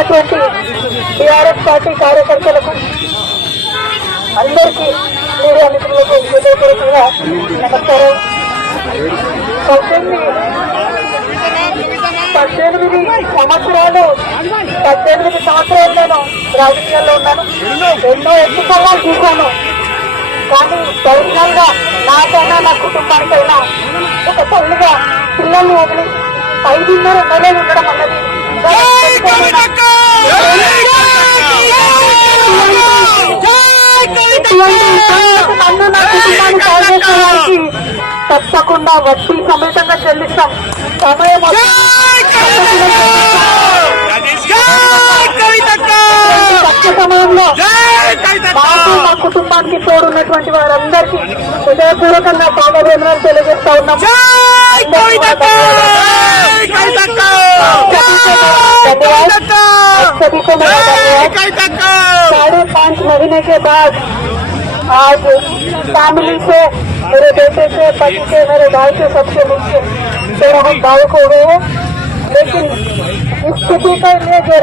ఉన్నటువంటి TRS party కార్యకర్తలకు అందరికీ మీడియా మిత్రులకు హృదయపూర్వకంగా నమస్కారం. 18 సంవత్సరాలు నేను రాజకీయాల్లో ఉన్నాను. ఎన్నో ఎన్నికల్లో చూశాను. కానీ పర్సనల్ గా నాకైనా నా కుటుంబానికైనా ఒక తల్లిగా పిల్లల్ని వదిలి 5.5 నెలలు ఉండడం అన్నది నన్ను నా కుటుంబాన్ని సాధించడానికి తప్పకుండా వడ్డీ సమేతంగా చెల్లిస్తాం. సమయం సమయంలో మాకు మా కుటుంబానికి తోడున్నటువంటి వారందరికీ హృదయపూర్వకంగా పాదవేదనలు తెలియజేస్తా ఉన్నాం. 5.5 महीने के बाद आज फैमिली से, मेरे बेटे से, पति से, मेरे भाई से, सबसे मिलकर हम भावुक हो गए हैं. लेकिन इस स्थिति के लिए जो